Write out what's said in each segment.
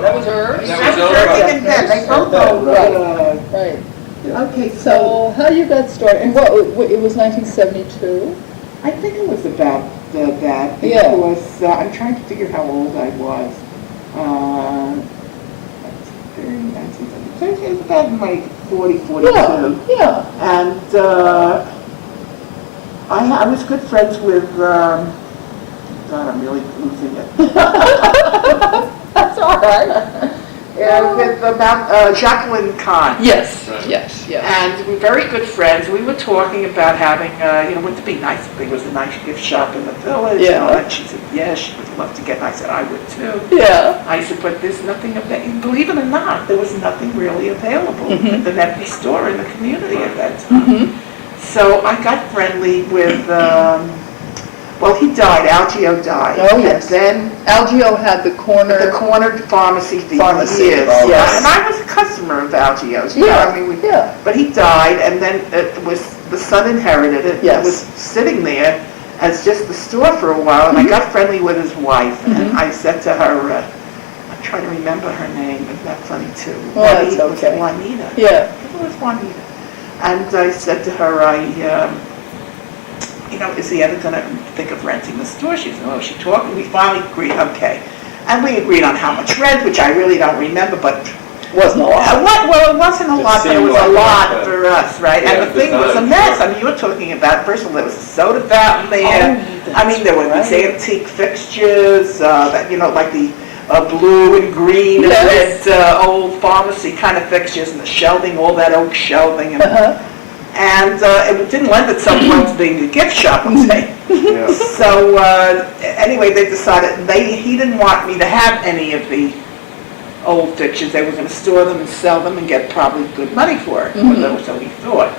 That was hers? That was her in bed. They both owned it. Right. Okay, so So how you got started, and what, it was 1972? I think it was about that Yeah. because I'm trying to figure how old I was. It was about like 40, 42. Yeah. And I was good friends with, God, I'm really losing it. That's all right. With about Jacqueline Kahn. Yes, Right. yes. And we were very good friends. We were talking about having, wouldn't it be nice if there was a nice gift shop in the village? Yeah. And she said, yes, she would love to get it. I said, I would too. Yeah. I said, but there's nothing available. Believe it or not, there was nothing really available. Mhm. An empty store in the community at that time. So I got friendly with, he died. Algeo died. Oh, yes. And then Algeo had the corner pharmacy for Pharmacy. years. Oh, yes. And I was a customer of Algeo's. Yeah. But he died, and then the son inherited it. Yes. It was sitting there as just the store for a while, and I got friendly with his wife, and I said to her, I'm trying to remember her name, isn't that funny too? Oh, that's Juanita. okay. Juanita. Yeah. It was Juanita. And I said to her, is he ever going to think of renting the store? She said, oh, she talked, and we finally agreed, okay. And we agreed on how much rent, which I really don't remember, but wasn't a lot. Well, it wasn't a lot, but it was a lot for us, right? Yeah, And the thing was a mess. I mean, you were talking about, first of all, there was a soda fountain there. I mean, there were these antique fixtures, like the blue and green and red old pharmacy kind of fixtures, and the shelving, all that oak shelving. And it didn't lend itself well to being a gift shop, let's say. Yeah. So anyway, they decided he didn't want me to have any of the old fixtures. They were going to store them and sell them and get probably good money for it, or so he thought.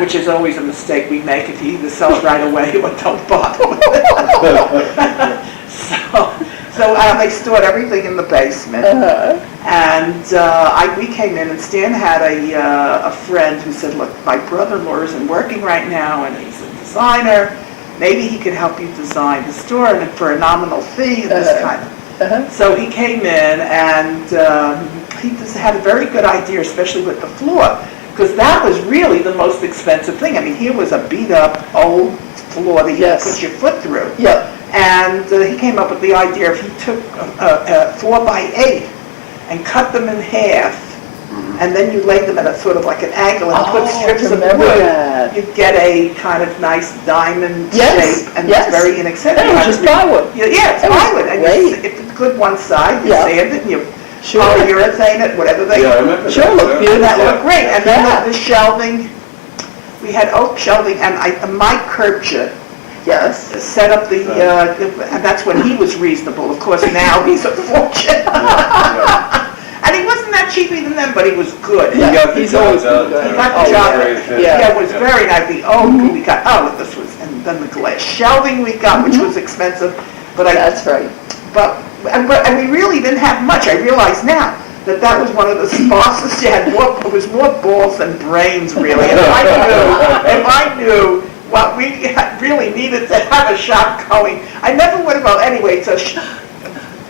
Which is always a mistake we make if you either sell it right away or don't bother with it. So they stored everything in the basement. And we came in, and Stan had a friend who said, look, my brother-in-law isn't working right now, and he's a designer. Maybe he could help you design the store and for a nominal fee, this kind of. So he came in, and he just had a very good idea, especially with the floor, because that was really the most expensive thing. I mean, here was a beat-up old floor that you could put your foot through. Yeah. And he came up with the idea if he took 4x8 and cut them in half, and then you laid them at a sort of like an angle and put strips of wood, you'd get a kind of nice diamond shape, and it's very inexpensive. It was just plywood. Yeah, it's plywood. And if it's good one side, you sand it and you polyurethane it, whatever they I remember Sure, that. looked beautiful. that looked great. And then the shelving, we had oak shelving, and Mike Kircher set up the, and that's when he was reasonable. Of course, now he's a fortune. And he wasn't that cheap even then, but he was good. He got the He's always job been good. He got the job. Yeah. It was very nice. The oak we got, this was, and then the glass shelving we got, which was expensive. But That's right. And we really didn't have much. I realize now that was one of the sparsest. It was more balls than brains, really. And if I knew what we really needed to have a shop going, I never would have. Well, anyway, so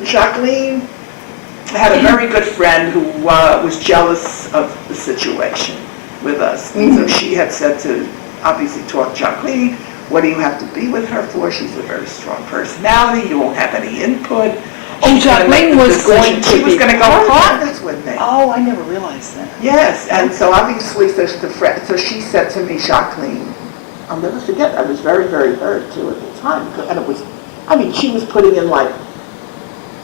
Jacqueline had a very good friend who was jealous of the situation with us. And so she had said to, obviously, talk Jacqueline, what do you have to be with her for? She's a very strong personality. You won't have any input. Jacqueline was going to She was going to go partners with me. Oh, I never realized that. Yes, and so obviously, so she said to me, Jacqueline, I'll never forget, I was very, very hurt too at the time. And it was, she was putting in like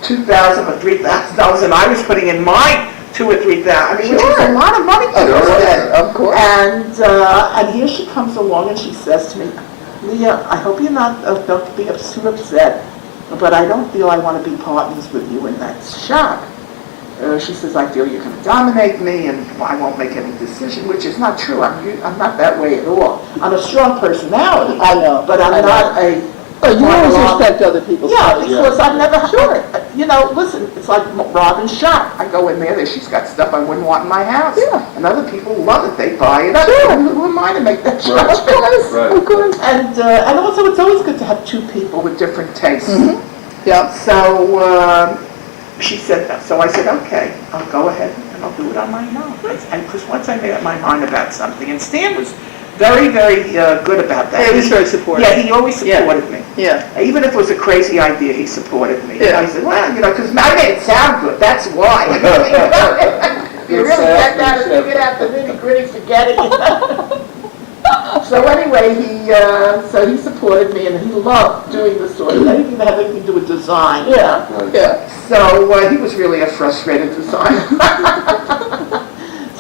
$2,000 or $3,000, and I was putting in my $2,000 or $3,000. Which was a lot of money for us. Of course. And here she comes along and she says to me, Leah, I hope you're not, don't be too upset, but I don't feel I want to be partners with you in that shop. She says, I feel you're going to dominate me and I won't make any decision, which is not true. I'm not that way at all. I'm a strong personality. I know. But I'm not a... you always respect other people's because I've never... Listen, it's like Robin's shop. I go in there, she's got stuff I wouldn't want in my house. Yeah. And other people love it. They buy it. Sure. Who am I to make that shop? Of course. Right. Of course. And also, it's always good to have two people with different tastes. Yeah. So she said, so I said, okay, I'll go ahead and I'll do it on my own. And because once I made up my mind about something, and Stan was very, very good about that. Yeah, he was very supportive. Yeah, he always supported me. Yeah. Even if it was a crazy idea, he supported me. Yeah. And I said, well, because I made it sound good, that's why. You really get that, and you get out the nitty gritty, forget it. So anyway, he supported me, and he loved doing the story. I didn't even have anything to do with design. Yeah, yeah. So he was really a frustrated designer.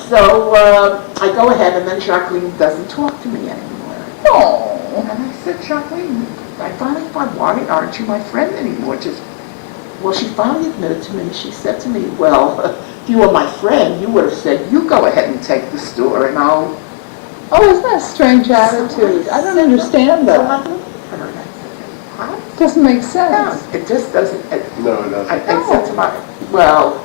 So I go ahead, and then Jacqueline doesn't talk to me anymore. Oh. And I said, Jacqueline, I finally thought, why aren't you my friend anymore? Well, she finally admitted to me. She said to me, well, if you were my friend, you would have said, you go ahead and take the store, and I'll... Oh, isn't that a strange attitude? I don't understand So I that. looked at her and I said, what? Doesn't make No, sense. it just doesn't... No, it doesn't. I said to my... Well,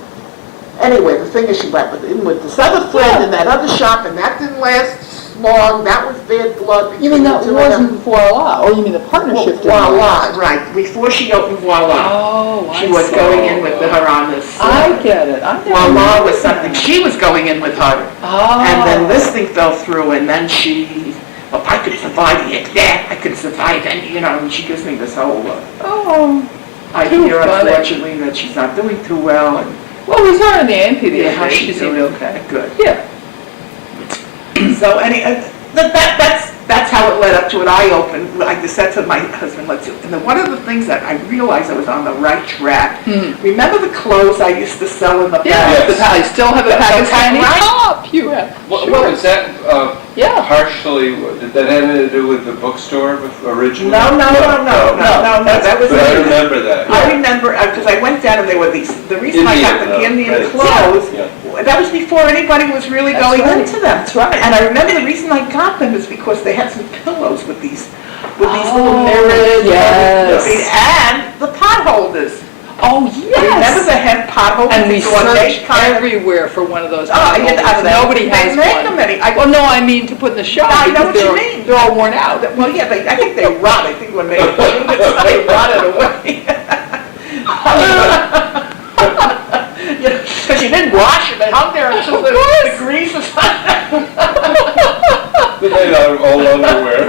anyway, the thing is, she went with this other friend in that other shop, and that didn't last long. That was bad blood. You mean that wasn't Voila? Oh, you mean the partnership didn't Voila, last? right. Before she opened Voila, Oh, I she was see. going in with her on this. I get it. I never Voila knew was that. something, she was going in with her. Oh. And then this thing fell through, and then well, I could survive that, I could survive, and and she gives me this whole, Oh. I Too hear funny. unfortunately that she's not doing too well, and Well, we saw her in the amp the other how day. she's She seemed doing. okay. Good. Yeah. So that's how it led up to it. I just said to my husband, let's do it. And then one of the things that I realized I was on the right track, remember the clothes I used to sell in the Yeah, back? I still have a The Pakistani right? top. You have. What Sure. was that Yeah. partially, did that have anything to do with the bookstore originally? No. That was But I it. remember that. I remember, because I went down and there were these, the reason I got the Indian right. clothes, Yeah. that was before anybody was really That's going right. into them. That's right. And I remember the reason I got them is because they had some pillows with these little Oh, mirrors. yes. And the potholders. Oh, Remember yes. the head potholders? And we They go on searched kind of- everywhere for one of those. Oh, I potholders. don't know. Nobody has They make one. them any. Well, no, I mean to put in the shop. I know because what you they're- mean. They're all worn out. Well, yeah, I think they rot. I think when they clean it, they rotted away. Because you didn't wash them. They hung there until the grease was They made out of old underwear.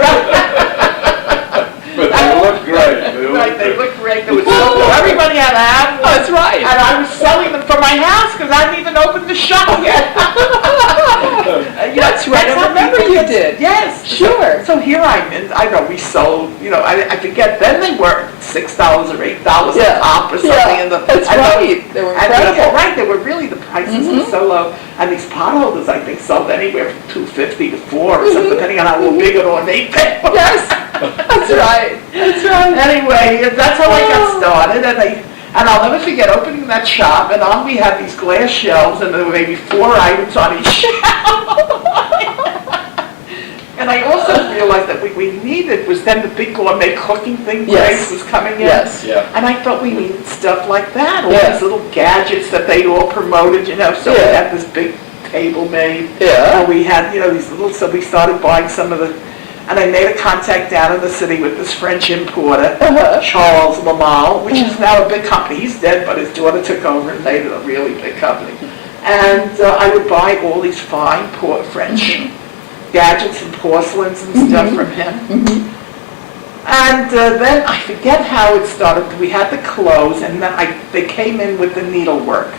But they look great. Right, they look great. There was everybody had to have one. That's right. And I was selling them for my house because I hadn't even opened the shop yet. That's right. I how remember people you get- did. Yes. Sure. So here I know we sold, I forget, then they were $6 or $8 Yeah. a pop or something. Yeah, that's and right. They were incredible. Right, they were really, the prices were so low. And these potholders, I think, sold anywhere from $2.50 to $4 or something, depending on how big or ornate they were. Yes. That's right. That's right. Anyway, that's how I got started, and I'll never forget opening that shop, and on we had these glass shelves, and there were maybe 4 items on each shelf. And I also realized that what we needed was then the big gourmet cooking thing Yes. was coming in. Yes. Yeah. And I thought we needed stuff like that, all Yeah. these little gadgets that they all promoted, so we Yeah. had this big table made. Yeah. And we had, these little, so we started buying some of the, and I made a contact down in the city with this French importer, Charles Lamal, which is now a big company. He's dead, but his daughter took over and made it a really big company. And I would buy all these fine French gadgets and porcelains and stuff from him. And then I forget how it started. We had the clothes, and then they came in with the needlework.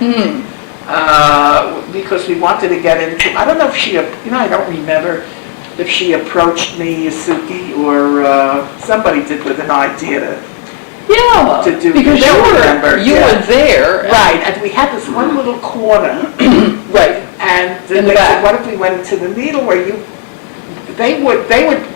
Because we wanted to get into, I don't know if she, I don't remember if she approached me, Suki, or somebody did with an idea Yeah. to do. Because They were members, you yeah. were there. Right, and we had this one little corner, Right. and In the they back. said, what if we went into the needle where they would,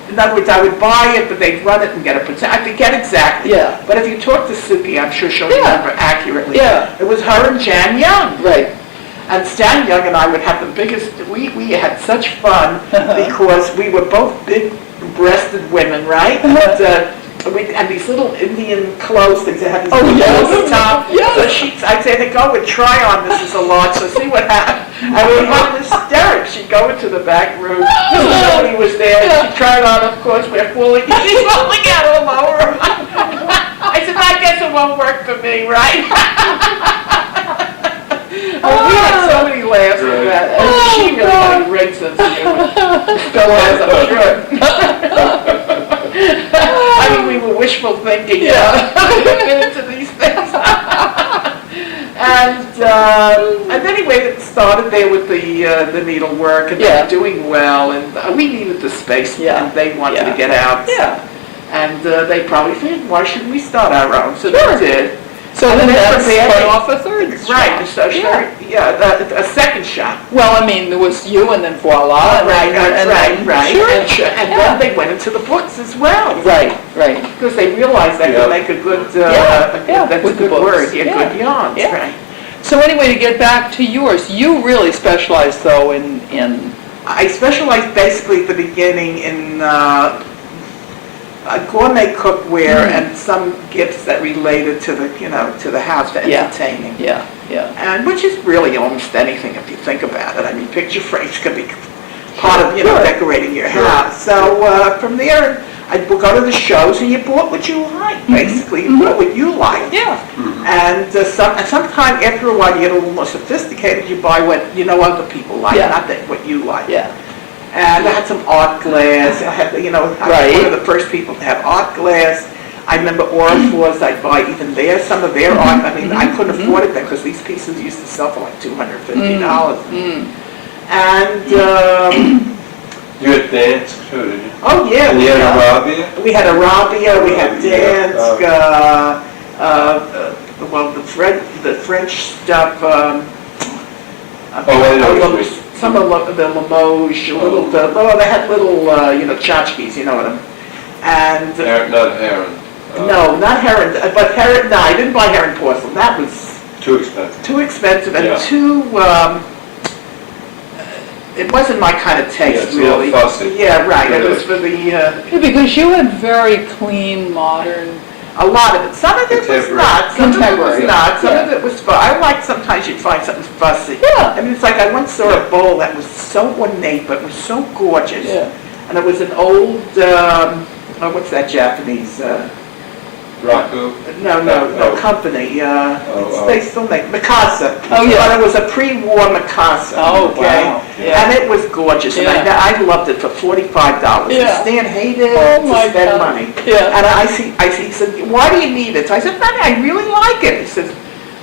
in other words, I would buy it, but they'd run it and get a percent. I forget exactly. Yeah. But if you talk to Suki, I'm sure she'll Yeah. remember accurately. Yeah. It was her and Jan Young. Right. And Stan Young and I would have the biggest, we had such fun because we were both big-breasted women, right? And these little Indian clothes things that had these Oh, yes. on the top. Yes. So I'd say, hey, go and try on this as a large, so see what happens. And we had hysterics. She'd go into the back room, nobody was there, she'd try it on, of course, we're fooling, she's falling out all over. I said, I guess it won't work for me, right? Oh, we had so many laughs with that. And she really had a great sense of humor. Still has, I'm sure. I mean, we were wishful thinking, get into these things. And anyway, it started there with the needlework, and they were doing well, and we needed the space, and they wanted to get out. Yeah. And they probably figured, why shouldn't we start our own? So they did. So And then then that's from there, spun they- off a third Right, shop. a second shop. Well, I mean, there was you and then voila. And Right, then, right. Sure. And then they went into the books as well. Right. Because they realized that could make a good, that's a with the good books. word, good yarns, Yeah. right. So anyway, to get back to yours, you really specialize though in I specialized basically at the beginning in gourmet cookware and some gifts that related to the, to the house for entertaining. yeah. And which is really almost anything if you think about it. I mean, picture frames could be part of, decorating your house. So from there, I would go to the shows and you bought what you liked, basically. You bought what you liked. Yeah. And sometime after a while, you get a little more sophisticated. You buy what other people like, not what you like. Yeah. And I had some art glass. I had, I was one of the first people to have art glass. I remember Oriflaws, I'd buy even some of their art. I mean, I couldn't afford it then because these pieces used to sell for like $250. And, You had dance too, did you? oh yeah. And you had Arabia? We had Arabia, we had dance, well, the French stuff, some of the Limoges, they had little, tchotchkes, you know what I mean? And, Not heron. no, not heron, but heron, no, I didn't buy heron porcelain, that was Too expensive. too expensive and Yeah. too, it wasn't my kind of taste, it's a little really. fussy. Yeah, right, it Really. was for the, Yeah, because you had very clean, modern. a lot of it. Some of it was Contemporary. not, some of it was Contemporary. not, some of Yeah. it was fun. I like sometimes you'd find something fussy. Yeah. I mean, it's like I once saw a bowl that was so ornate, but was so gorgeous. Yeah. And it was an old, what's that Japanese, Raku? no, company, they still make, Mikasa. Oh, yeah. But it was a pre-war Mikasa. Oh, okay? wow. Yeah. And it was gorgeous, and Yeah. I loved it for $45. Yeah. Stan hated Oh, to my spend God. money. Yeah. And he said, why do you need it? So I said, Daddy, I really like it. He says,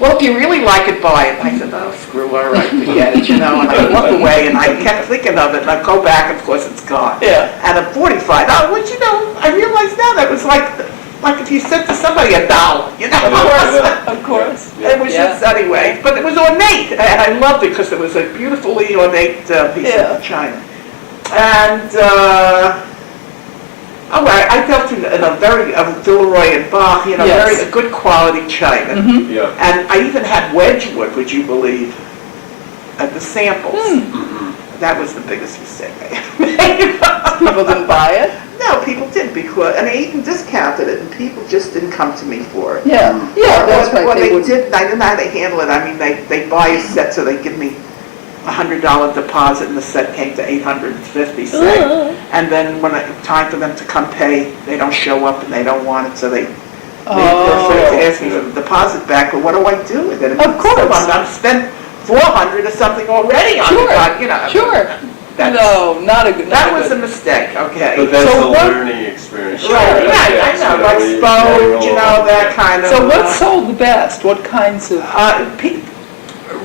well, if you really like it, buy it. I said, oh, screw all right, forget it, And I walked away, and I kept thinking of it, and I go back, and of course, it's gone. Yeah. And at $45, which, I realized now that was like if you said to somebody $1, Of course. It was just, anyway, but it was ornate, and I loved it because it was a beautifully ornate piece of china. And, I dealt in a very, Villeroy and Bach, Yes. very good quality china. Yeah. And I even had Wedgwood, would you believe, at the samples. That was the biggest mistake I ever made. People didn't buy it? No, people did because, I even discounted it, and people just didn't come to me for it. Yeah. Yeah, that's right. What they would- did, I didn't know how to handle it. I mean, they buy a set, so they give me $100 deposit, and the set came to $850, say. And then when it's time for them to come pay, they don't show up and they don't want it, so they're afraid to ask me for the deposit back. But what do I do with it? Of course. I've spent $400 or something already on Sure. it. Sure. No, not a good. That was a mistake. Okay. But that's So the what- learning experience. Right, I know, like Spoge, that kind of. So what sold the best? What kinds of?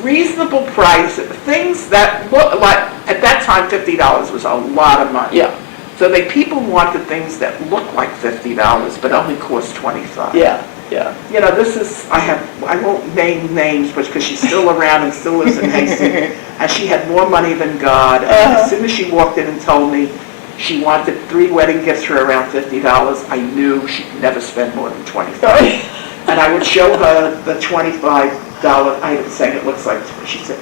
Reasonable price, things that look like, at that time, $50 was a lot of money. Yeah. So people wanted things that look like $50, but only cost $25. Yeah. This is, I won't name names, but because she's still around and still lives in Hastings, and she had more money than God. And as soon as she walked in and told me she wanted 3 wedding gifts for around $50, I knew she'd never spend more than $25. And I would show her the $25 item saying it looks like, she said,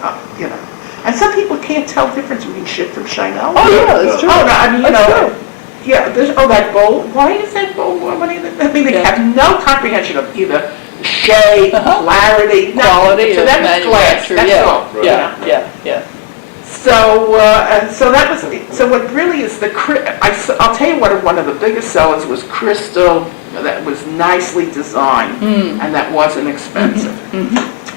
And some people can't tell the difference between shit from Chanel. Oh yeah, that's true. Oh, no, I mean, That's true. yeah, that bowl, why is that bowl more money than, they have no comprehension of either shade, clarity, Quality to of them it's glass, manufacture. that's all. Yeah. So that was, so what really is I'll tell you what one of the biggest sellers was crystal that was nicely designed and that wasn't expensive.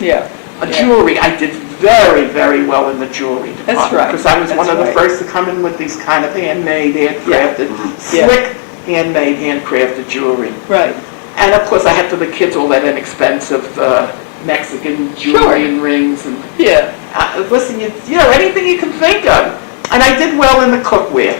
Yeah. Jewelry, I did very, very well in the jewelry department. That's right. Because I was one That's of the right. first to come in with these kind of handmade, handcrafted, Yeah. slick, handmade, handcrafted jewelry. Right. And of course, I had for the kids all that inexpensive Mexican jewelry and rings and Yeah. listen, you know, anything you can think of. And I did well in the cookware.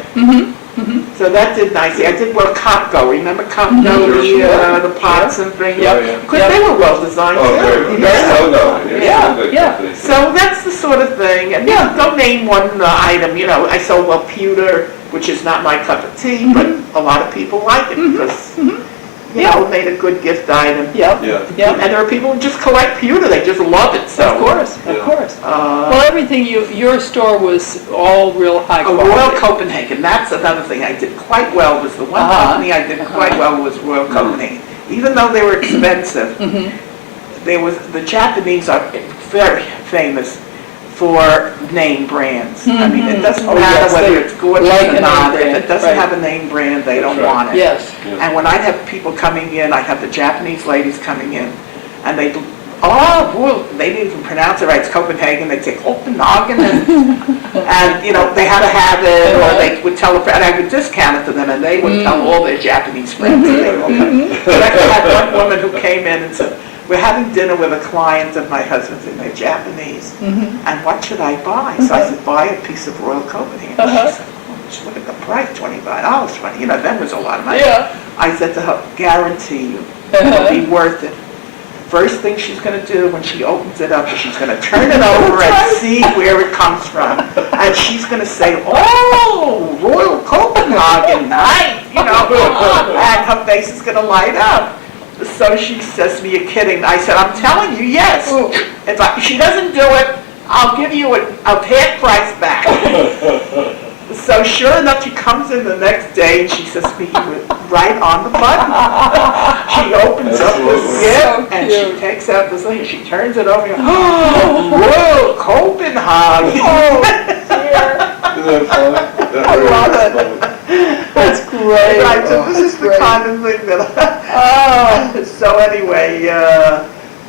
So that did nicely. I did well Copco. Remember Copco, Sure. the pots and things? Yep. Because they were well designed Oh, too. they're so good. They're Yeah, so good yeah. companies. So that's the sort of thing. And yeah, don't name one item. You know, I sold well pewter, which is not my cup of tea, but a lot of people like it because, you know, it made a good gift item. Yep. Yeah. Yep. And there are people who just collect pewter. They just love it. So. Of course, of Yeah. course. Well, everything your store was all real high Oh, quality. Royal Copenhagen, that's another thing I did quite well, was the one company I did quite well was Royal Copenhagen. Even though they were expensive, the Japanese are very famous for name brands. I mean, it doesn't Oh, matter yes, whether they it's gorgeous like a or name not, if brand, it doesn't right. have a name brand, they don't That's right. want it. Yes. And when I'd have people coming in, I'd have the Japanese ladies coming in, and they'd, oh, well, they didn't even pronounce it right, it's Copenhagen, they'd say Copenhagen, and, you know, they had to have it, or they would tell a friend, and I would discount it to them, and they would tell all their Japanese friends. And they would all come. But I had one woman who came in and said, we're having dinner with a client of my husband's, and they're Japanese, and what should I buy? So I said, buy a piece of Royal Copenhagen. She said, oh, just look at the price, $25, 20, you know, that was a lot of money. Yeah. I said to her, guarantee you, it'll be worth it. First thing she's going to do when she opens it up is she's going to turn it over and see where it comes from. And she's going to say, oh, Royal Copenhagen, nice, you know, and her face is going to light up. So she says to me, you're kidding. I said, I'm telling you, yes. If she doesn't do it, I'll give you a half price back. So sure enough, she comes in the next day and she says to me, you were right on the button. She opens up this Absolutely. gift and she takes out this thing and she turns it over and goes, oh, Royal Copenhagen. Oh, dear. Isn't that funny? That I really love is it. funny. That's great. Right, so this That's is the great. kind of thing that so anyway,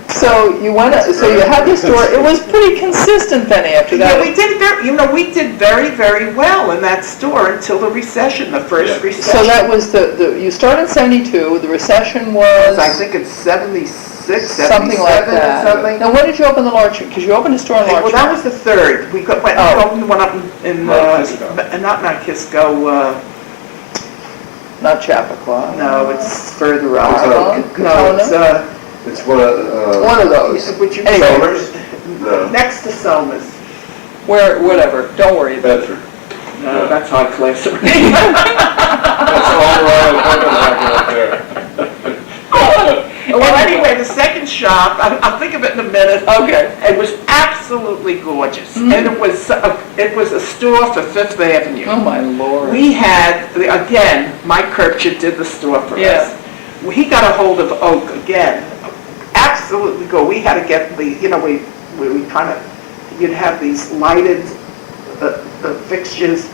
So you went, so you had the store, it was pretty consistent then after that. yeah, we did very, very well in that store until the recession, the first Yeah. recession. So that was you started in 72, the recession was? I think it's 76, 77 Something like that. or something. Now, when did you open the Larchmont? Because you opened a store in Well, Larchmont. that was the third. We opened one up in Mount Kisco. not Mount Kisco, Not Chappaqua. no, it's further up. Katona? No, It's one of, One of those. would you Anyway. Somers? No, next to Somers. Whatever, don't worry about it. Bedford. No, that's high class. That's all Royal Copenhagen up there. Well, anyway, the second shop, I'll think of it in a minute. Okay. It was absolutely gorgeous, and it was a store for Fifth Avenue. Oh, my Lord. We had, again, Mike Kirkshire did the store for Yeah. us. He got a hold of Oak again. Absolutely good. We had to get we kind of, you'd have these lighted fixtures.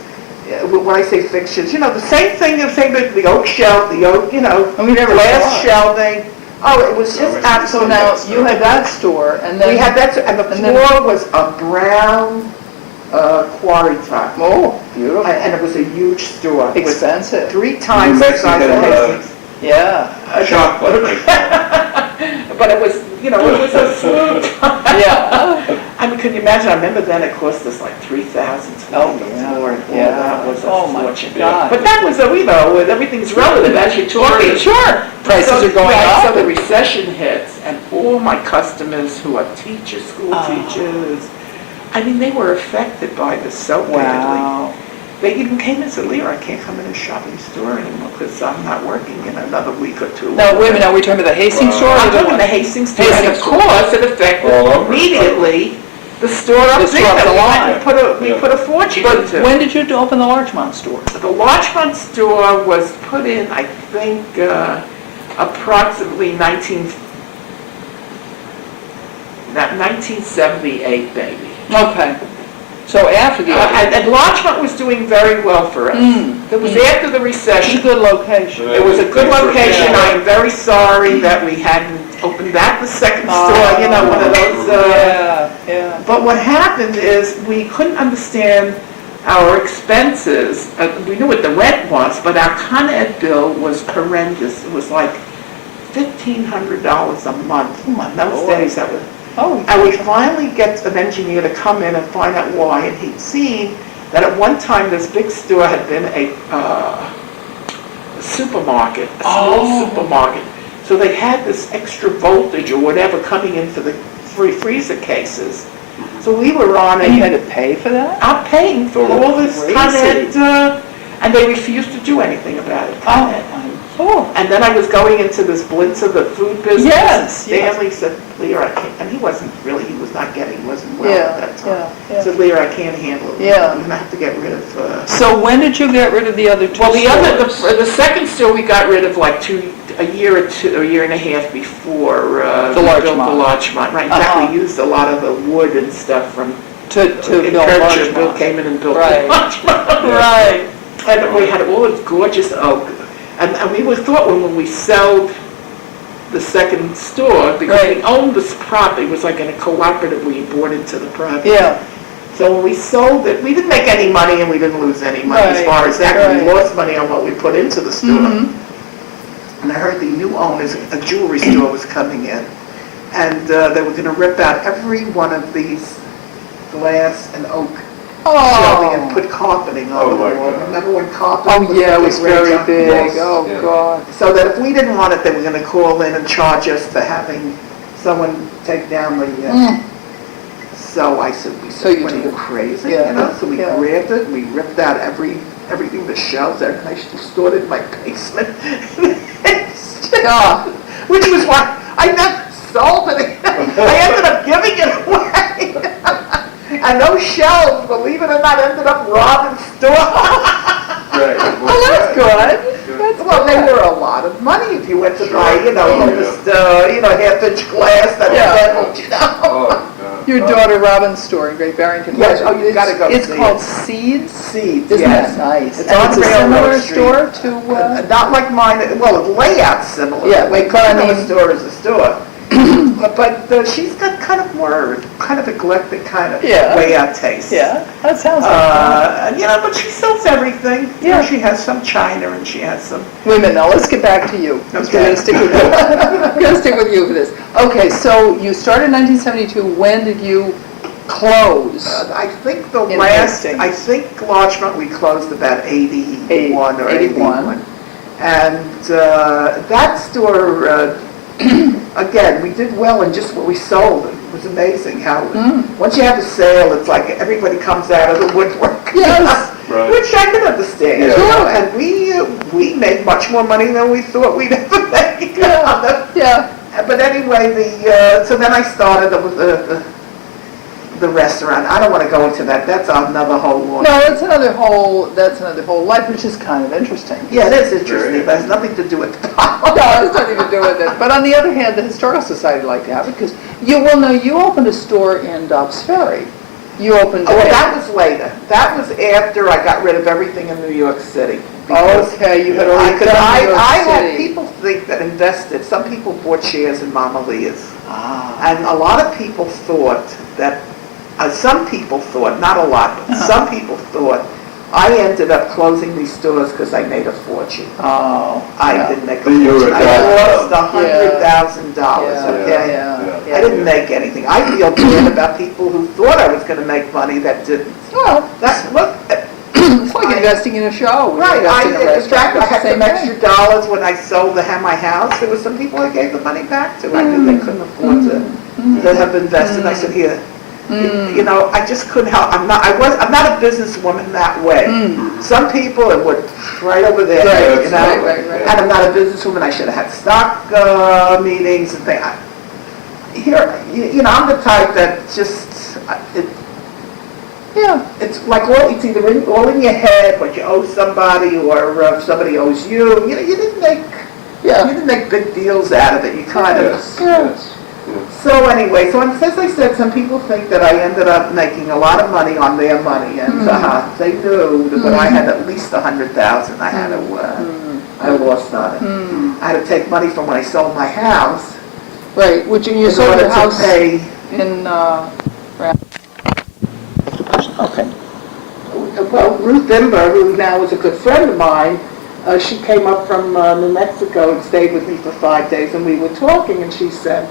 When I say fixtures, you know, the same thing, the oak shelf, the oak, you know, And we never glass saw it. shelving. Oh, it was just So absolutely. now, you had that store, and then... We had that, and the and then- floor was a brown quarry tile. Oh, beautiful. And it was a huge store. It was Expensive. 3 times the size of Hastings. Yeah. Chocolate. But it was, you know, it was a smooth. Yeah. I mean, can you imagine? I remember then it cost us like $3,000 to Oh, make the yeah. floor, and all Yeah. that was a Oh, my fortune. God. But that was, you know, everything's relative as you're talking. Sure. Prices are going right, up. So the recession hits, and all my customers who are teachers, school teachers, I mean, they were affected by this so badly. Wow. They even came and said, Leah, I can't come in and shop in the store anymore because I'm not working in another week or two. Now, wait a minute, are we talking about the Hastings store? or I'm the talking one- the Hastings store, and of Hastings store. course, it affected All over. immediately the store up The there store up that the we line. had to put a fortune But into. when did you open the Larchmont store? The Larchmont store was put in, I think, approximately 1978, baby. Okay. So after the... And Larchmont was doing very well for us. It was after the It's a recession. good location. It was a good Things were- location. yeah. I am very sorry that we hadn't opened that the second store, you know, one of those, Yeah. yeah. But what happened is we couldn't understand our expenses. We knew what the rent was, but our Con Ed bill was horrendous. It was like $1,500 a month. Those days that was. Oh, And we finally get an engineer to come in and find out why, and he'd seen that at one time this big store had been a supermarket, a small supermarket. So they had this extra voltage or whatever coming into the freezer cases. So we were on and you had a, to pay for that? I'm paying for all this Crazy. Con Ed, and they refused to do anything about it. Con Ed. Oh, And then I was going into this blitz of the food business. Yes, yes. Stanley said, Leah, I can't, and he wasn't getting, he wasn't well yeah, at that time. yeah, Said, Leah, I can't handle it. Yeah. We're gonna have to get rid of, So when did you get rid of the other two well, stores? the second store we got rid of like a year and a half before, The we Larchmont. built the Larchmont. Right, in fact, Uh-huh. we used a lot of the wood and stuff from, To in build Kirkshire. Bill Larchmont. came in and built the Right. Larchmont. Right. And we had all this gorgeous oak. And we thought when we sold the second store, because we Right. owned this property, it was like in a cooperative we bought into the property. Yeah, So when we sold it, we didn't make any money and we didn't lose any money as Right, far as that. We right. lost money on what we put into the store. Mhm. And I heard the new owners, a jewelry store was coming in. And they were gonna rip out every one of these glass and oak shelving and oh, put carpeting Oh, over my the wall. God. Remember when carpeting oh yeah, it was the big very red big, junk? oh Yeah. God. So that if we didn't want it, they were gonna call in and charge us for having someone take down the, Mm. so I said, So you what are took you it. crazy, Yeah, you know? So we yeah. grabbed it, we ripped out everything, the shelves, everything. I still stored it in my basement. Yeah. Which was why I never sold it. I ended up giving it away. And those shelves, believe it or not, ended up robbing stores. Right. Well, that's good. That's Well, they good. were a lot of money if you went to Sure. buy, Oh, just, half-inch glass that Yeah. settled, you know. Oh, God. Your daughter Robin's store in Great Barrington. Yes, oh, you gotta go It's see called it. Seeds? Seeds, Isn't yes. that nice? It's And on it's a Railroad similar Street. store to, Not like mine, well, the layout's similar. Yeah, Like, but I kind of a mean- store is a store. But she's got kind of eclectic kind of Yeah. layout taste. yeah, that sounds like fun. But she sells everything. You know, Yeah. she has some china and she has some. Wait a minute, now let's get back to you. I'm Okay. going to stick with you. I'm going to stick with you for this. Okay, so you started in 1972. When did you close? I think the In last, Hastings. I think Larchmont we closed about 81 or 81. And that store, again, we did well in just what we sold. It was amazing how, once you have a sale, it's like everybody comes out of the woodwork. Yes. Right. Which I can understand. Yeah. You know, and we made much more money than we thought we'd ever make. Yeah. But anyway, so then I started with the restaurant. I don't want to go into that. That's another whole long. No, that's another whole life, which is kind of interesting. Yeah, that's interesting. That has nothing to do with the No, it has nothing to do with it. But on the other hand, the Historical Society would like to have it because you opened a store in Dobbs Ferry. You opened. Oh, well, that was later. That was after I got rid of everything in New York City. Because Okay, you had already Because done New York I had City. people think that invested, some people bought shares in Mama Leah's. Ah. And a lot of people thought that, some people thought, not a lot, but some people thought, I ended up closing these stores because I made a fortune. Oh. I yeah. didn't make a You were fortune. I down. lost $100,000, Yeah, okay? Yeah. I didn't make anything. I feel bad about people who thought I was going to make money that didn't. Well, That's, look, it's like investing in a show. When you right, invest in a in restaurant, fact, I it's the had same some thing. extra dollars when I sold my house. There were some people I gave the money back to. I knew they couldn't afford to have invested. I said, here, you know, I just couldn't help. I'm not a businesswoman that way. Some people, it would right over there, Right, you know. right. And I'm not a businesswoman. I should have had stock meetings and things. I'm the type that just, Yeah. it's like it's either all in your head, what you owe somebody, or if somebody owes you. You know, you didn't make big deals out of it. You kind of. Yes, yes. So anyway, so as I said, some people think that I ended up making a lot of money on their money, and they knew that I had at least $100,000. I had I lost on it. I had to take money from when I sold my house. Right, which you in sold order your to house pay. in, Okay. Well, Ruth Imber, who now is a good friend of mine, she came up from New Mexico and stayed with me for 5 days, and we were talking, and she said,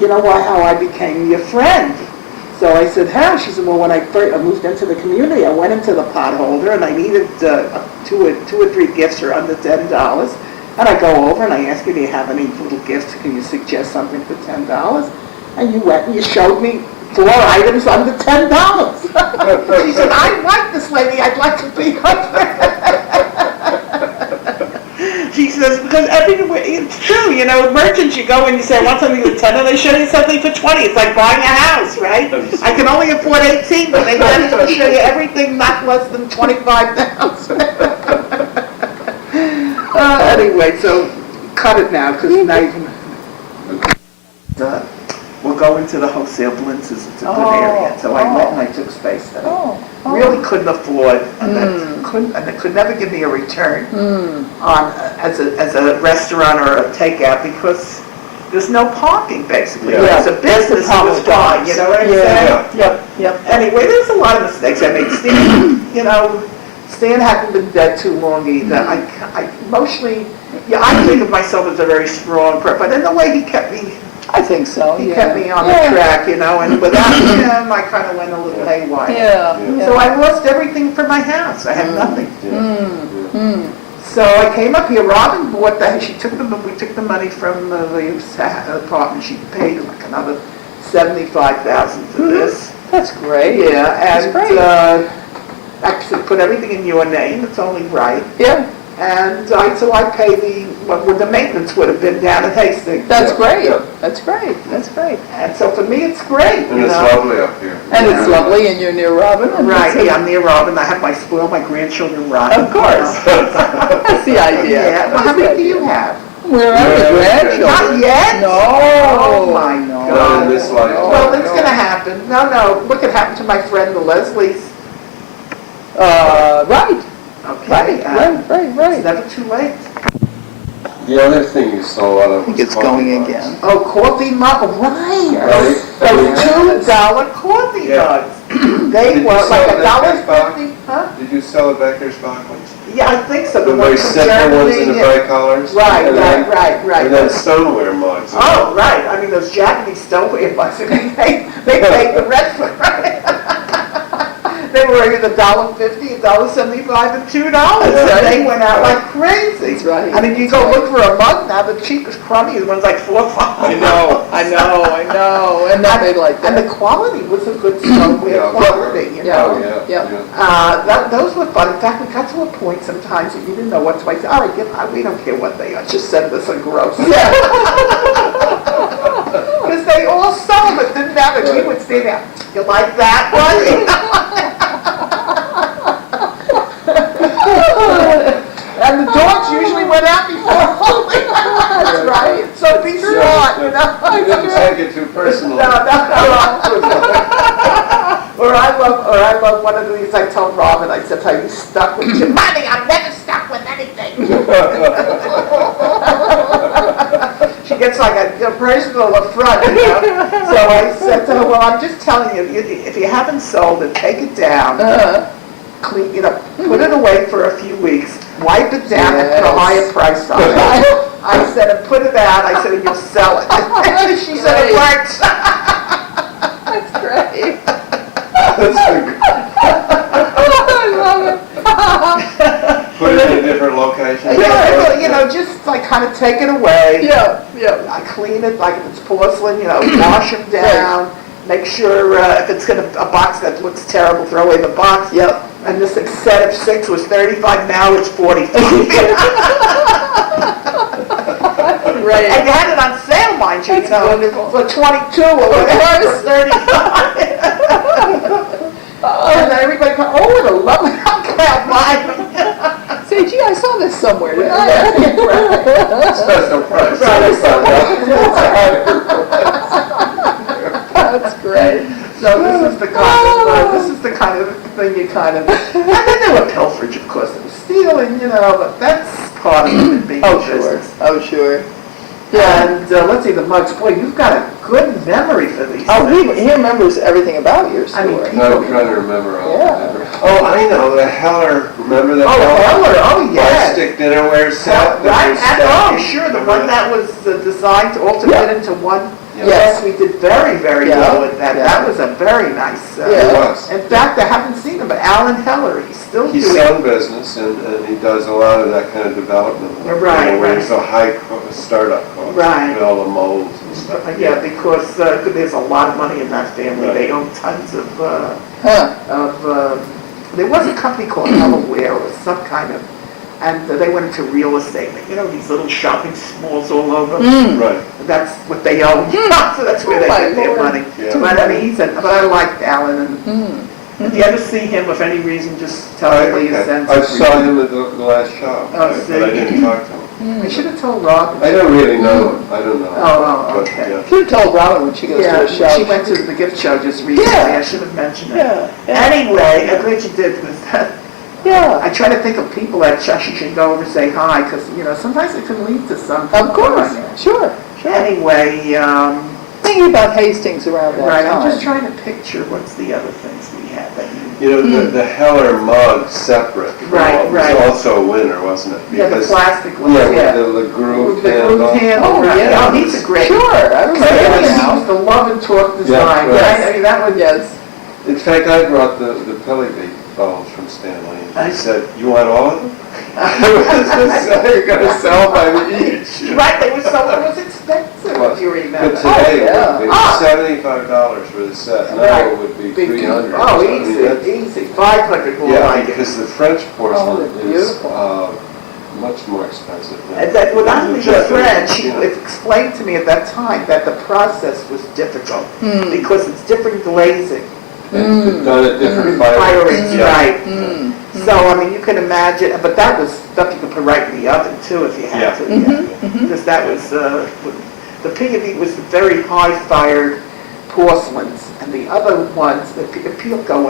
you know how I became your friend? So I said, how? She said, well, when I moved into the community, I went into the Potholder, and I needed two or three gifts for under $10. And I go over and I ask you, do you have any little gifts? Can you suggest something for $10? And you went and you showed me 4 items under $10. She said, I like this lady. I'd like to be her friend. She says, because everywhere, it's true, merchants, you go and you say, I want something for 10, and they show you something for 20. It's like buying a house, right? I can only afford 18, but they manage to show you everything not less than 25,000. Anyway, so cut it now, because now you can... We'll go into the wholesale blintzes. It's a good area. So I went and I took space there. Really couldn't afford, and they could never give me a return on as a restaurant or a takeout because there's no parking basically. Yeah. It's a business, it was fine. You know what I'm saying? Yep. Anyway, there's a lot of mistakes I made. Stan hadn't been dead too long either. I emotionally, I think of myself as a very strong person, but in the way he kept me. I think so, He kept me on the track, and without him, I kind of went a little haywire. Yeah. So I lost everything for my house. I had nothing. So I came up here. Robin bought that. We took the money from the apartment. She paid like another $75,000 for this. That's great. Yeah, That's and great. actually put everything in your name. It's only right. Yeah. And so I pay what the maintenance would have been down at Hastings. That's great. Yeah. That's great. That's great. And so for me, it's great. And it's lovely up here. And it's lovely, and you're near Robin. And Right, it's yeah, I'm near Robin. I have my grandchildren Robin. Of course. That's the idea. Yeah. Well, how many do you have? Where are the grandchildren? Not yet? No. Oh, my God. Not in this life. Well, it's going to happen. No. Look what happened to my friend, the Leslies. Right. Okay. Right. It's never too late. The other thing you saw a lot of was It's coffee going mugs. again. Oh, coffee mug, right. Right. Those $2 coffee Yeah. mugs. They Did you were sell like them at $1.50. Huh? Did you sell at Becker's Box? Yeah, I think so. The The very ones from simple ones in Germany. the bright colors? Right. And then stoneware mugs. Oh, right. I mean, those Japanese stoneware mugs, they paid the rest for it. They were either $1.50, $1.75, and $2. Yeah. And they went out like crazy. That's right. I mean, you go look for a mug now, the cheapest crummy one's like $4 or $5. I know. And not big like And that. the quality was a good stoneware Yeah. quality, Oh, yeah. Those were fun. In fact, we got to a point sometimes that you didn't know what to buy. All right, we don't care what they are. Just send us a gross. Because they all sold it, didn't matter. We would stay there. You like that one? And the dogs usually went out before holding. That's right. So be smart, You didn't take it too personal. No. Or I love one of these. I told Robin, I said, "Are you stuck with your money? I'm never stuck with anything." She gets like a personal affront, So I said to her, "Well, I'm just telling you, if you haven't sold it, take it down, clean, put it away for a few weeks, wipe it down, and put a higher price on it." I said, "And put it out." I said, "And you'll sell it." She said, "It works." That's great. That's good. I love it. Put it in a different location. Yeah, just like kind of take it away. Yeah. I clean it like if it's porcelain, wash them down. Make sure if it's a box that looks terrible, throw away the box. Yep. And this set of 6 was $35, now it's $45. Right. And you had it on sale, mind you, That's wonderful. for $22 or whatever, for $35. And then everybody goes, "Oh, what a lovely, okay, I'll buy it." Say, gee, I saw this somewhere, didn't I? Special price. That's great. So this is the kind of thing you kind of, and then there were pilferage, of course, there was stealing, but that's part of it being Oh, in sure. business. Oh, sure. Yeah. And let's see, the mugs, boy, you've got a good memory for these Oh, things. he remembers everything about your I mean, store. I'm trying to remember all Yeah. of them. Oh, I know, the Heller, remember the Oh, Heller, oh, yes. plastic dinnerware set? that Right, was and, oh, stacking? sure, the Remember one that was designed to also Yeah. fit into one. Yeah. Yes, we did very, very Yeah. well with that. Yeah. That was a very nice. Yeah. It was. In fact, I haven't seen him, but Alan Heller, he's still He's doing. son business, and he does a lot of that kind of development. Right, You know, where right. it's a high startup cost. Right. With all the molds and stuff. Yeah, because there's a lot of money in that family. Right. They own tons of, Huh. there was a company called Delaware or some kind of, and they went into real estate. You know, these little shopping malls all over. Mm. Right. That's what they own. So that's where Oh, they my get their Lord. money. Yeah. But I mean, but I liked Alan. And Mm. if you ever see him, if any reason, just tell him Leah Okay. sent I him. saw him at the last shop, Oh, but see. I didn't talk to him. I should have told Rob. I don't really know him, I don't know. Oh, But, okay. yeah. You told Robin when she goes to Yeah, a show. she went to the gift show just recently. Yeah. I should have mentioned it. Yeah, yeah. Anyway, I'm glad you did, because Yeah, I try to think of people that she should go over and say hi, because, sometimes it can lead to something. of course, sure, sure. Anyway, Thinking about Hastings around that right, time. I'm just trying to picture what's the other things we had that you... You know, the Heller mug separate from Right, what was right. also a winner, wasn't it? Yeah, the Because- plastic ones, Yeah, yeah. with the groove The groove handle. handle, Oh, right. yeah. Oh, he's a great... Sure, I remember Clearly, that he now. used to love and talk design. Yeah, right. I mean, that was... Yes. In fact, I brought the Pillywig balls from Stanley, and he said, "You want all of them?" I was just saying, gonna sell by the each. Right, it was expensive, if you remember. But today, yeah. it would be Ah. $75 for the set, now Right. it would be Big- $300. Oh, I mean, that's- easy, 500 more Yeah, like it. because the French porcelain they're is beautiful. much more expensive than. And that, when I was than a the friend, Japanese, she you know. explained to me at that time that the process was difficult because it's different glazing. It's done at different fire Firings, rates. Yeah. right. So, I mean, you can imagine, but that was stuff you could put right in the oven too if you had Yeah. to. Yeah. Because that was, the P&B was very high-fired porcelains, and the other ones, the Pilco,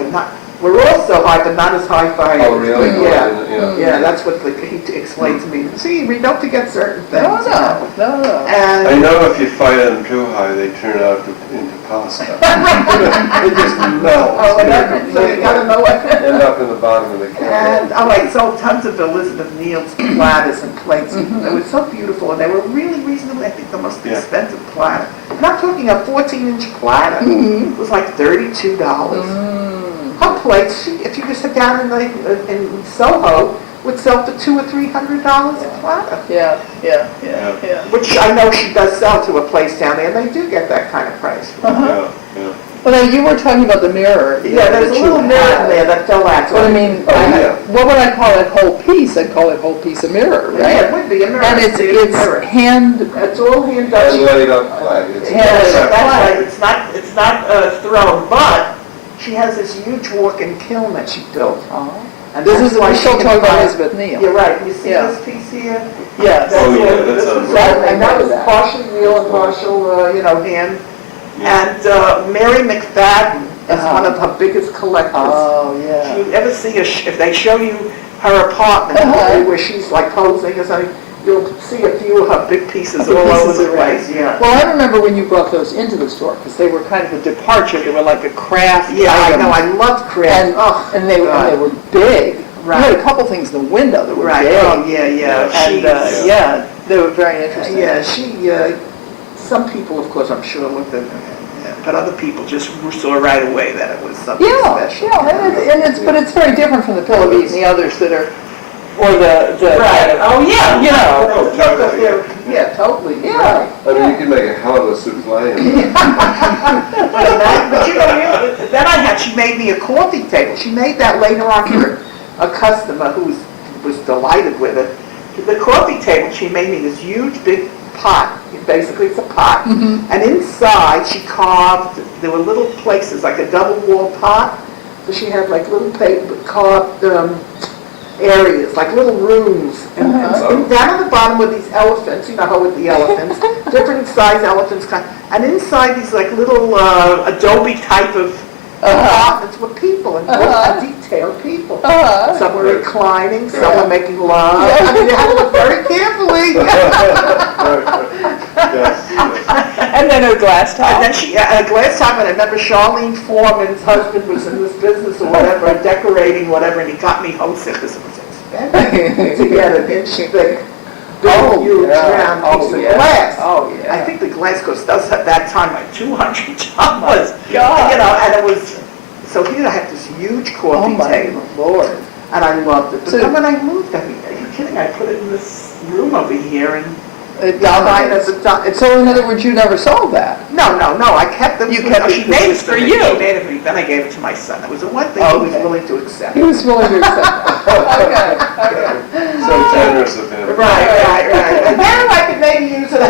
were also high, but not as high-fired. Oh, really? Yeah. Yeah. Yeah, that's what he explained to me. See, we don't forget certain things. No, you know. no. I And, know if you fire them too high, they turn out into pasta. They just melt. oh, and so you gotta know what. End up in the bottom of the And, can. I sold tons of Elizabeth Neal's platters and plates. They were so beautiful, and they were really reasonable. I think the most Yeah. expensive platter. I'm not talking a 14-inch platter. It was like $32. Her plates, if you could sit down in Soho, would sell for $200 or $300 a platter. Yeah. Which I know she does sell to a place down there, and they do get that kind of price. Yeah, yeah. Well, now, you were talking about the mirror. Yeah, there's a that you little mirror had. in there that fell out. But I mean, Oh, yeah. what would I call that whole piece? I'd call it whole piece of mirror, Yeah, right? it would be a mirror. And it's mirror. hand, It's all hand And done. laid up clay. It's- Yeah, Yes, that's that's right. right. It's not thrown, but she has this huge walk-in kiln that she built. And this that's is, why we're she still can talking about buy- Elizabeth Neal. You're right. You see Yeah. this piece here? Yes. Oh, yeah, all- that's this was unbelievable. that, and that was That. partially real and partial, hand. And Mary McFadden is one of her biggest collectors. Oh, yeah. If you ever see if they show you her apartment where she's like posing or something, you'll see a few of her big pieces all over the place. Yeah. Well, I remember when you brought those into the store, because they were kind of a departure. They were like a craft Yeah, I item. know. I love craft. And, Oh, and they God. were big. Right. You had a couple things in the window that were Right. big. Oh, yeah. And, She's- yeah, they were very interesting. Yeah, some people, of course, I'm sure looked at it, but other people just saw right away that it was something Yeah, special. but it's very different from the pillow beat and the others that are, or the Right, oh, yeah. you know. Oh, totally, yeah. Yeah, totally. Yeah. I mean, you can make a hell of a souffle. But you know, then she made me a coffee table. She made that later on for a customer who was delighted with it. The coffee table, she made me this huge big pot. Basically, it's a pot. And inside, she carved, there were little places, like a double wall pot. So she had like little carved areas, like little rooms. And down at the bottom were these elephants, you know how with the elephants, different size elephants. And inside these like little adobe type of apartments were people, and detailed people. Some were reclining, some were making love. I mean, you had to look very carefully. Yes, yes. And then a glass top. And then she, a glass top, and I remember Charlene Foreman's husband was in this business or whatever, decorating whatever, and he got me wholesale because it was expensive to get an inch thick, big, huge, round piece of glass. Oh, yeah. I think the glass cost us at that time like $200. God. You know, and it was, so here I had this huge coffee table. Lord. And I loved it. But So- then when I moved, I mean, are you kidding? I put it in this room over here and So in other words, you never sold that? no, I kept them. You kept it She because made it it was for for me. you. She made it for me. Then I gave it to my son. It was the one thing he was Okay. willing to accept. He was willing to accept that. Okay. So generous of him. Right. And now I could maybe use it.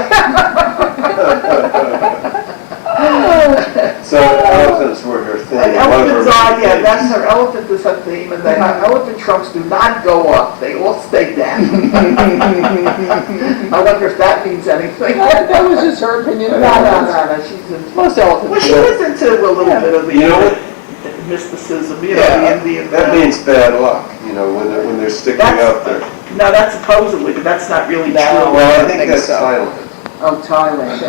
So elephants were her thing. And One of her elephants are, yeah, main that's her, elephant is her theme, and they have, elephant trunks do not go up, they all stay down. I wonder if that means anything. That was just her opinion. No, she's into, Most elephants. well, she was into a little bit of the You know what? mysticism, the Indian. That means bad luck, you know, when they're sticking That's- out there. No, that's supposedly, but that's not really No. true. Well, I think think that's so. Thailand. Oh, Thailand.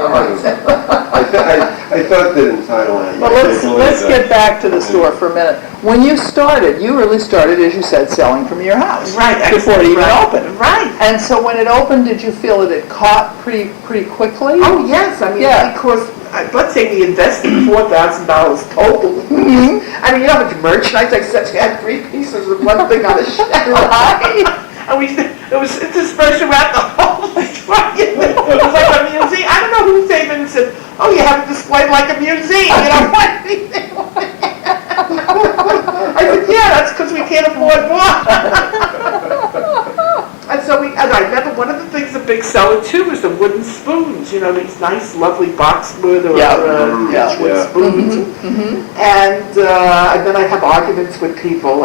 I thought that in Thailand. But let's get back to the store for a minute. When you started, you really started, as you said, selling from your house. Right. Before it even right, opened. Right. And so when it opened, did you feel that it caught pretty quickly? Oh, yes, I mean, Yeah. because, let's say we invested $4,000 total. I mean, you know how much merchandise I said, I had 3 pieces of one thing on the shelf. Right. And it was dispersed around the whole truck. It was like a museum. I don't know who came in and said, oh, you have it displayed like a museum, you know what? I said, yeah, that's because we can't afford more. And I remember one of the things the big seller too was the wooden spoons, you know, these nice, lovely boxwood or beechwood spoons. And then I have arguments with people.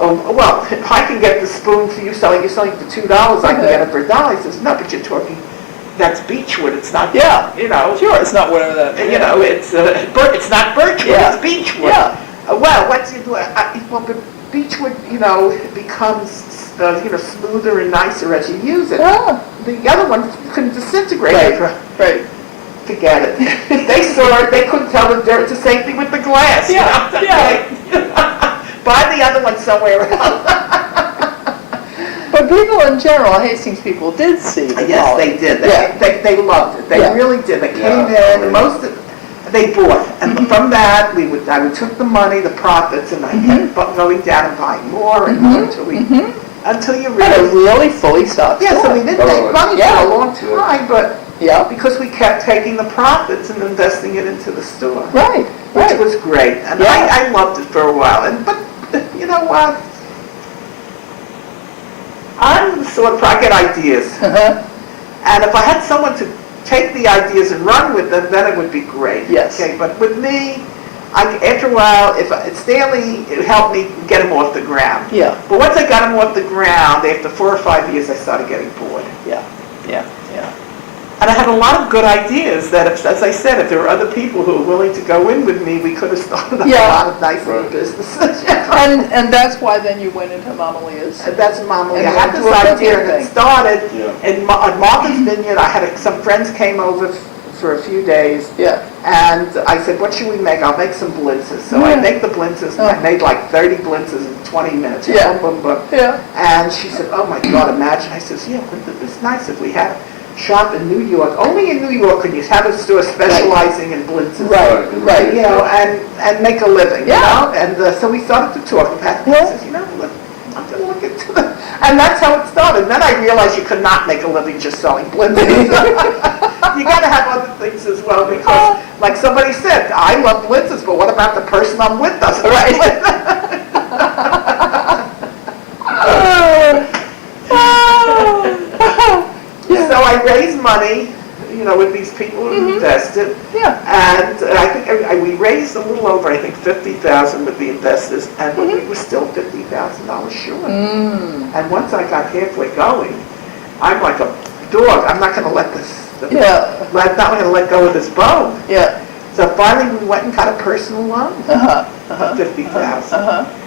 Well, if I can get the spoon for you selling, you're selling for $2, I can get it for $1. He says, no, but you're talking, that's beechwood, it's not, you know. Sure, it's not whatever that. You know, it's not birchwood, it's beechwood. Yeah. Well, what's it, well, but beechwood, you know, becomes, smoother and nicer as you use it. Yeah. The other one couldn't disintegrate. Right. Forget it. They saw it, they couldn't tell the difference. It's the same thing with the glass. Yeah, You know? Buy the other one somewhere else. But people in general, Hastings people did see the Yes, quality. they did. Yeah. They loved it. They Yeah. really did. They came Yeah. in, they bought. And from that, I would took the money, the profits, and I kept going down and buying more and more until you And a really... really fully stocked Yes, store. I mean, they didn't make money Yeah. for a long time, but Yeah. because we kept taking the profits and investing it into the store. Right. Which was great. And Yeah. I loved it for a while. But you know what? I'm the sort of, I get ideas. And if I had someone to take the ideas and run with them, then it would be great. Yes. Okay, but with me, after a while, Stanley, it helped me get him off the ground. Yeah. But once I got him off the ground, after 4 or 5 years, I started getting bored. Yeah. And I had a lot of good ideas that, as I said, if there were other people who were willing to go in with me, we could have started a lot of nice little businesses. And that's why then you went into Mama Leah's. And that's Mama Leah. I And had went this to a idea, cooking and it thing. started Yeah. at Martha's Vineyard. I had some friends came over for a few days, Yeah. and I said, what should we make? I'll make some blintzes. So I make the blintzes, and I made like 30 blintzes in 20 minutes. Yeah. Boom, boom, boom. Yeah. And she said, oh my God, imagine. I says, yeah, wouldn't it be nice if we had a shop in New York? Only in New York could you have a store specializing in blintzes. Right. You know, and make a living, Yeah. you know? And so we started to talk about it. I says, you know, look, I'm going to look into it. And that's how it started. And then I realized you could not make a living just selling blintzes. You got to have other things as well because, like somebody said, I love blintzes, but what about the person I'm with doesn't like blintzes? So I raised money, you know, with these people who invested. Yeah. And I think we raised a little over, I think, $50,000 with the investors, and we were still $50,000 short. And once I got halfway going, I'm like a dog. I'm not going to let this. I'm not going to let go of this bone. Yeah. So finally, we went and got a personal loan. $50,000.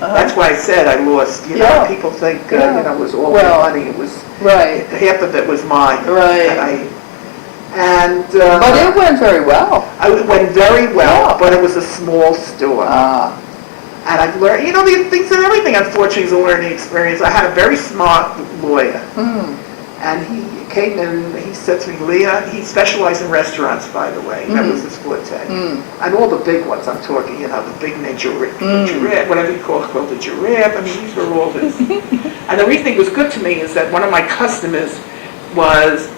That's why I said I lost. You know, Yeah. people think it was all Well, my money. It was Right. half of it was mine. Right. And And, But it went very well. it went very well, Yeah. but it was a small store. And I've learned, these things and everything, unfortunately, is a learning experience. I had a very smart lawyer. And he came in, he said to me, Leah, he specialized in restaurants, by the way. That was his forte. And all the big ones, I'm talking, the big giraffe, whatever you call the giraffe. I mean, these were all his. And the reason he was good to me is that one of my customers was,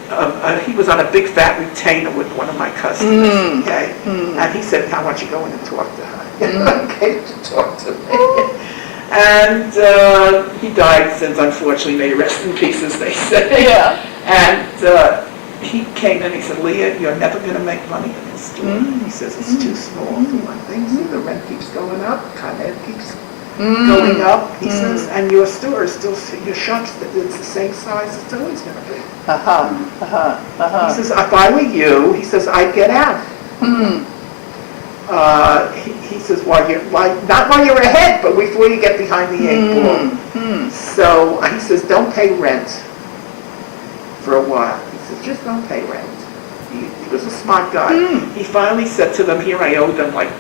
he was on a big fat retainer with one of my customers, okay? And he said, I want you to go in and talk to her. Came to talk to me. And he died since, unfortunately, may he rest in peace, as they say. Yeah. And he came in, he said, Leah, you're never going to make money in this store. He says, it's too small for one thing. See, the rent keeps going up, Con Ed keeps going up. He says, and your store is still, your shop's, it's the same size it's always going to be. He says, if I were you, he says, I'd get out. He says, not while you're ahead, but before you get behind the 8 ball. So he says, don't pay rent for a while. He says, just don't pay rent. He was a smart guy. He finally said to them, here I owe them like,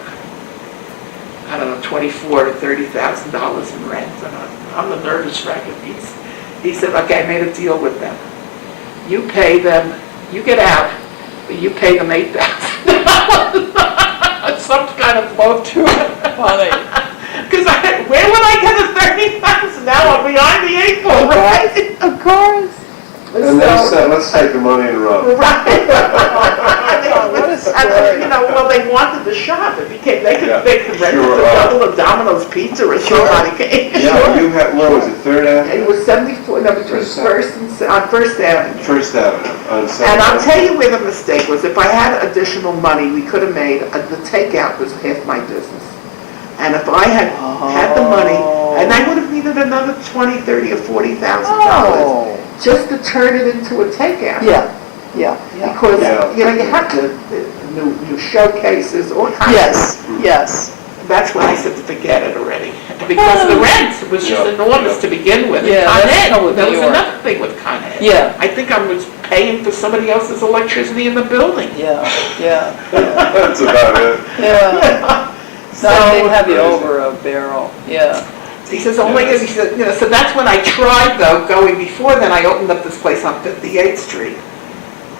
I don't know, $24,000 to $30,000 in rent. And I'm the nervous wreck. He said, okay, I made a deal with them. You pay them, you get out, but you pay them $8,000. Some kind of flow to it. Funny. Because where would I get a 30,000? Now I'm behind the 8 ball, right? Of course. And they said, let's take the money and run. Right. What a story. And, well, they wanted the shop. It became, they could rent it to double a Domino's Pizza or somebody came. Yeah, you had, what was it, 3rd Avenue? It was 74, no, between First Avenue. First Avenue, on 7th And I'll Avenue. tell you where the mistake was. If I had additional money, we could have made, the takeout was half my business. And if I had had the money, and I would have needed another $20,000, $30,000 or $40,000 just to turn it into a takeout. Yeah. Because, you have to, new showcases, all kinds of. Yes. That's when I said to forget it already. Because the rent was just enormous to begin with. Yeah, Con that's Ed, how with there New was York. another thing with Con Ed. Yeah. I think I was paying for somebody else's electricity in the building. Yeah. That's about it. Yeah. So They have you over a barrel. Yeah. he says, only because he said, so that's when I tried, though, going before then, I opened up this place on 58th Street.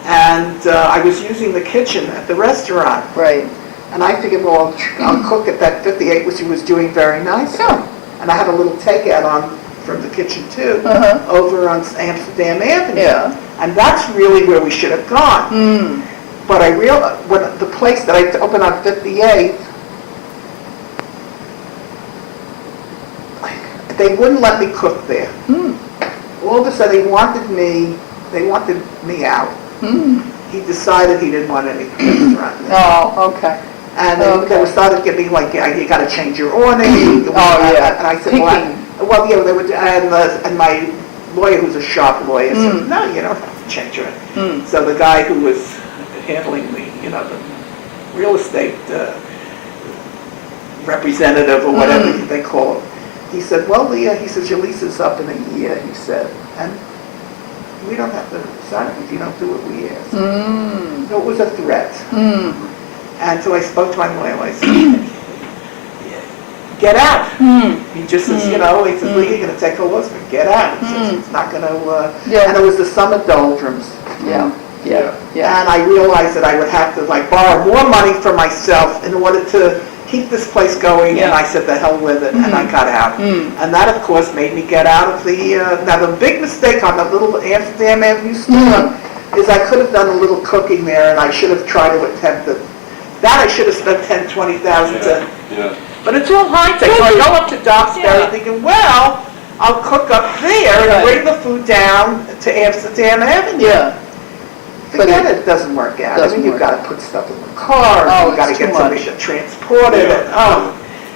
And I was using the kitchen at the restaurant. Right. And I figured, well, I'll cook at that 58, which he was doing very nicely. Yeah. And I had a little takeout on from the kitchen, too, over on Amsterdam Avenue. Yeah. And that's really where we should have gone. But I realized, when the place that I opened on 58, they wouldn't let me cook there. All of a sudden, they wanted me out. He decided he didn't want any restaurant there. Oh, okay. And they started getting like, you got to change your awning. And I said, they would, and my lawyer, who's a sharp lawyer, said, no, you don't have to change your awning. So the guy who was handling the real estate representative or whatever they call him, he said, well, Leah, he says, your lease is up in a year, he said, and we don't have to sign it if you don't do what we ask. So it was a threat. And so I spoke to my lawyer, I said, get out. He just says, he says, Leah, you're going to take a loss, but get out. He says, it's not going to, and it was the summer doldrums. Yeah. And I realized that I would have to borrow more money for myself in order to keep this place going, and I said, the hell with it, and I got out. And that, of course, made me get out of the, now the big mistake on the little Amsterdam Avenue store is I could have done a little cooking there, and I should have tried to attempt it. That I should have spent $10,000, $20,000 to, but it's all hindsight. So I go up to Doxbury thinking, well, I'll cook up there and bring the food down to Amsterdam Avenue. Yeah. Forget it doesn't work out. I mean, you've got to put stuff in the car, you've got to get somebody to transport it, and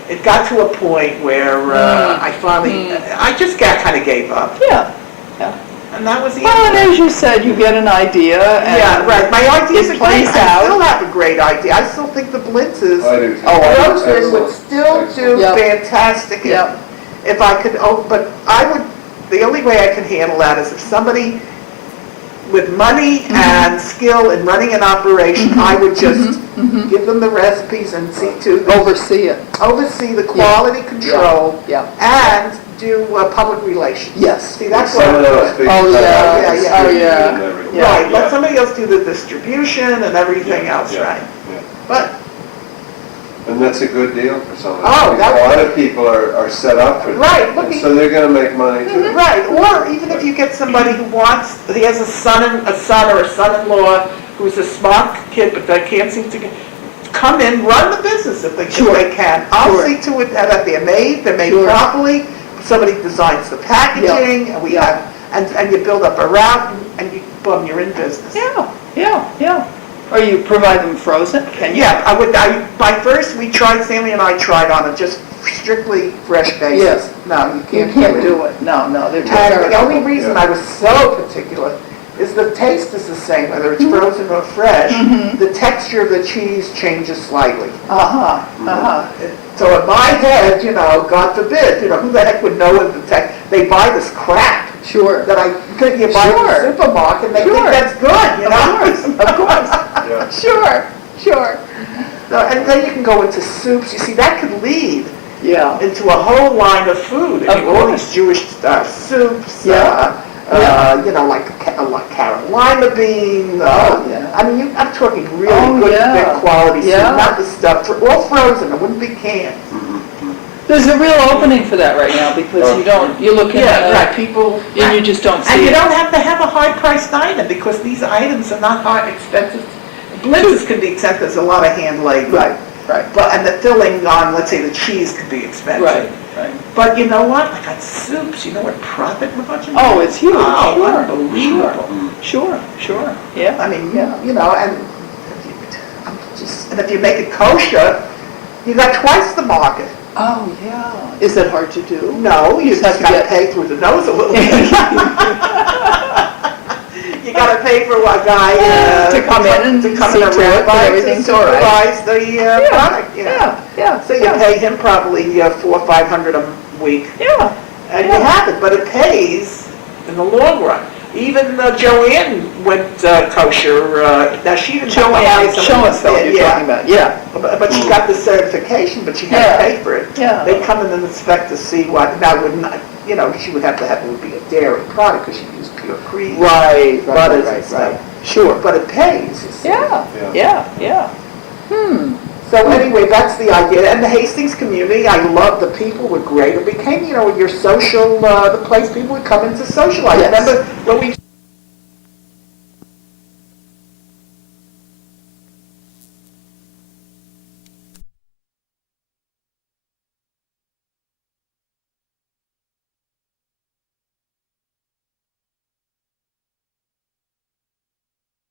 it got to a point where I finally, I just kind of gave up. Yeah. And that was the Well, end. and as you said, you get an idea, and My ideas are it great. plays I out. still have a great idea. I still think the Blintzes, I do too. Roseman would still do Yep. fantastic if I could, but I would, the only way I can handle that is if somebody with money and skill in running an operation, I would just give them the recipes and see to Oversee it. oversee the quality control Yeah. and do public relations. Yes. See, that's Some of what. those big Oh, yeah. companies Yeah, yeah. distribute Oh, yeah. and everything. Yeah. Right, let somebody else do the distribution and everything else, Yeah. right? Yeah. But, And that's a good deal for some of them. Oh, Because that- a lot of people are set up for that. Right, look And at- so they're gonna make money too. right, or even if you get somebody who he has a son or a son-in-law who's a smart kid, but they can't seem to come in, run the business if they can. I'll Sure. see to it that they're made Sure. properly, somebody designs the packaging, and we Yeah. have, and you build up a route, and you, boom, you're in business. Yeah. Or you provide them frozen, can you? Yeah, Stanley and I tried on a just strictly fresh basis. Yes. No, you You can't do it. No, they're too And the only perishable. reason Yeah. I was so particular is the taste is the same, whether it's frozen or fresh. The texture of the cheese changes slightly. So in my head, God forbid, who the heck would know what they buy this crap Sure. that you buy Sure. at the supermarket and they think Sure. that's good, Of course. Yeah. Sure. So, and then you can go into soups. You see, that could lead Yeah. into a whole line of food. Of All course. these Jewish soups, Yeah. like Carolina bean. Yeah. I mean, I'm talking really Oh, good, yeah. big quality soup, Yeah. not the stuff, all frozen. It wouldn't be canned. There's a real opening for that right now because you're looking at people. and you just don't see And you it. don't have to have a high-priced item because these items are not expensive. Blitzes can be expensive. There's a lot of hand labor. Right. But, and the filling on, let's say, the cheese could be expensive. Right. But you know what? Like on soups, you know what profit margin is? Oh, it's huge. Oh, Sure. unbelievable. Sure. Yeah. I mean, and if you make it kosher, you got twice the market. Oh, yeah. Is that hard to do? No, you Just just have to got to get- pay through the nose a little bit. You got to pay for a guy To come in and to come see in a to it that rabbi to everything's all right. supervise the product. Yeah. So you pay him probably $400 or $500 a week. Yeah. And you have it, but it pays in the long run. Even Joanne went kosher. Now she didn't have to hire somebody. Schoenfeld you're talking about. Yeah. But she got the certification, but she had Yeah. to pay for it. Yeah. They come in and inspect to see what. Now, would not, she would have to have it would be a dairy product because she used pure cream. Right. Butters and stuff. Sure. But it pays. You see. Yeah. So anyway, that's the idea. And the Hastings community, I love the people were great. It became, your social, the place people would come in to socialize. Yes. Remember when we